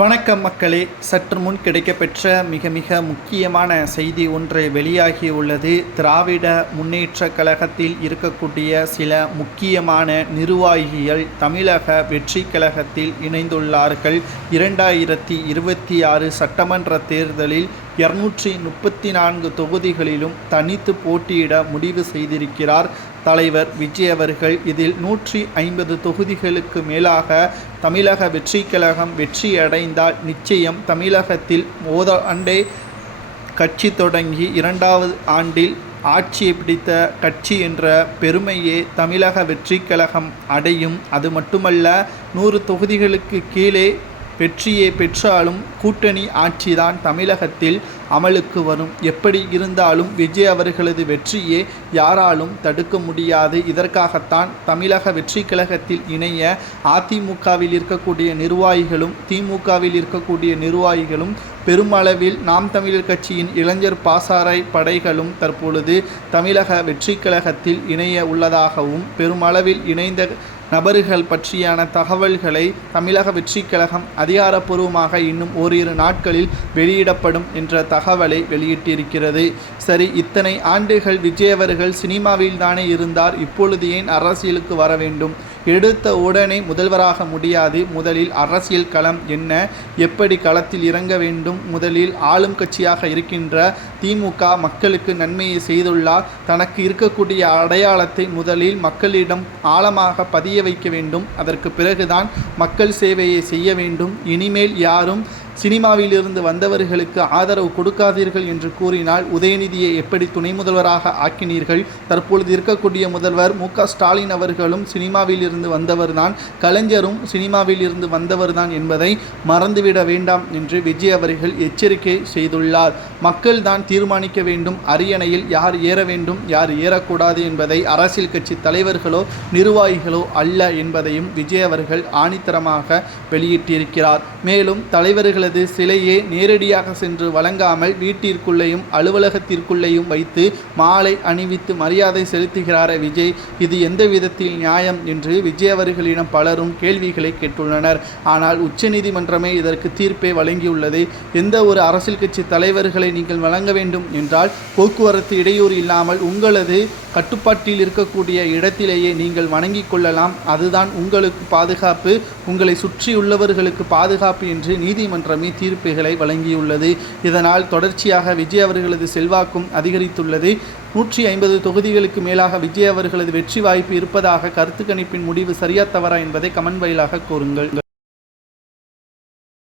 வணக்கம் மக்களே. சற்று முன் கிடைக்கப்பெற்ற மிக முக்கியமான செய்தி ஒன்று வெளியாகியுள்ளது. திராவிட முன்னேற்றக் கழகத்தில் இருக்கக்கூடிய சில முக்கியமான நிர்வாகிகள் தமிழக வெற்றி கழகத்தில் இணைந்துள்ளார்கள். 2026 சட்டமன்ற தேர்தலில் 234 தொகுதிகளிலும் தனித்து போட்டியிட முடிவு செய்திருக்கிறார் தலைவர் விஜய் அவர்கள். இதில் 150 தொகுதிகளுக்கு மேலாக தமிழக வெற்றி கழகம் வெற்றியடைந்தால் நிச்சயம் தமிழகத்தில் ஆண்டே கட்சி தொடங்கி 2வது ஆண்டில் ஆட்சியை பிடித்த கட்சி என்ற பெருமையே தமிழக வெற்றி கழகம் அடையும். அது மட்டுமல்ல, 100 தொகுதிகளுக்கு கீழே வெற்றியை பெற்றாலும் கூட்டணி ஆட்சிதான் தமிழகத்தில் அமலுக்கு வரும். எப்படி இருந்தாலும் விஜய் அவர்களது வெற்றியை யாராலும் தடுக்க முடியாது. இதற்காகத்தான் தமிழக வெற்றி கழகத்தில் இணைய அதிமுகவில் இருக்கக்கூடிய நிர்வாகிகளும் திமுகவில் இருக்கக்கூடிய நிர்வாகிகளும் பெருமளவில் நாம் தமிழர் கட்சியின் இளைஞர் பாசாறை படைகளும் தற்பொழுது தமிழக வெற்றி கழகத்தில் இணைய உள்ளதாகவும், பெருமளவில் இணைந்த நபர்கள் பற்றியான தகவல்களை தமிழக வெற்றி கழகம் அதிகாரப்பூர்வமாக இன்னும் ஓரிரு நாட்களில் வெளியிடப்படும் என்ற தகவலை வெளியிட்டிருக்கிறது. சரி, இத்தனை ஆண்டுகள் விஜய் அவர்கள் சினிமாவில் தானே இருந்தார், இப்பொழுது ஏன் அரசியலுக்கு வர வேண்டும்? எடுத்த உடனே முதல்வராக முடியாது. முதலில் அரசியல் களம் என்ன, எப்படி களத்தில் இறங்க வேண்டும்? முதலில் ஆளும் கட்சியாக இருக்கின்ற திமுக மக்களுக்கு நன்மையை செய்துள்ளார். தனக்கு இருக்கக்கூடிய அடையாளத்தை முதலில் மக்களிடம் ஆழமாக பதிய வைக்க வேண்டும். அதற்கு பிறகுதான் மக்கள் சேவையை செய்ய வேண்டும். இனிமேல் யாரும் சினிமாவிலிருந்து வந்தவர்களுக்கு ஆதரவு கொடுக்காதீர்கள் என்று கூறினால் உதயநிதியை எப்படி துணை முதல்வராக ஆக்கினீர்கள்? தற்பொழுது இருக்கக்கூடிய முதல்வர் மு.க. ஸ்டாலின் அவர்களும் சினிமாவிலிருந்து வந்தவர்தான், கலைஞரும் சினிமாவிலிருந்து வந்தவர்தான் என்பதை மறந்துவிட வேண்டாம் என்று விஜய் அவர்கள் எச்சரிக்கை செய்துள்ளார். மக்கள் தான் தீர்மானிக்க வேண்டும் அரியணையில் யார் ஏற வேண்டும், யார் ஏறக்கூடாது என்பதை அரசியல் கட்சி தலைவர்களோ நிர்வாகிகளோ அல்ல என்பதையும் விஜய் அவர்கள் ஆணித்தரமாக வெளியிட்டிருக்கிறார். மேலும் தலைவர்கள் சிலையே நேரடியாக சென்று வழங்காமல் வீட்டிற்குள்ளேயும் அலுவலகத்திற்குள்ளேயும் வைத்து மாலை அணிவித்து மரியாதை செலுத்துகிறார் விஜய். இது எந்த விதத்தில் நியாயம் என்று விஜய் அவர்களிடம் பலரும் கேள்விகளை கேட்டுள்ளனர். ஆனால் உச்சநீதிமன்றமே இதற்கு தீர்ப்பை வழங்கியுள்ளது. எந்த ஒரு அரசியல் கட்சி தலைவர்களை நீங்கள் வழங்க வேண்டும் என்றால் போக்குவரத்து இடையூறு இல்லாமல் உங்களது கட்டுப்பாட்டில் இருக்கக்கூடிய இடத்திலேயே நீங்கள் வணங்கிக் கொள்ளலாம். அதுதான் உங்களுக்கு பாதுகாப்பு, உங்களை சுற்றியுள்ளவர்களுக்கு பாதுகாப்பு என்று நீதிமன்றமே தீர்ப்புகளை வழங்கியுள்ளது. இதனால் தொடர்ச்சியாக விஜய் அவர்களது செல்வாக்கும் அதிகரித்துள்ளது. 150 தொகுதிகளுக்கு மேலாக விஜய் அவர்களது வெற்றி வாய்ப்பு இருப்பதாக கருத்து கணிப்பின் முடிவு சரியா தவறா என்பதை கமெண்ட் வாயிலாக கூறுங்கள்.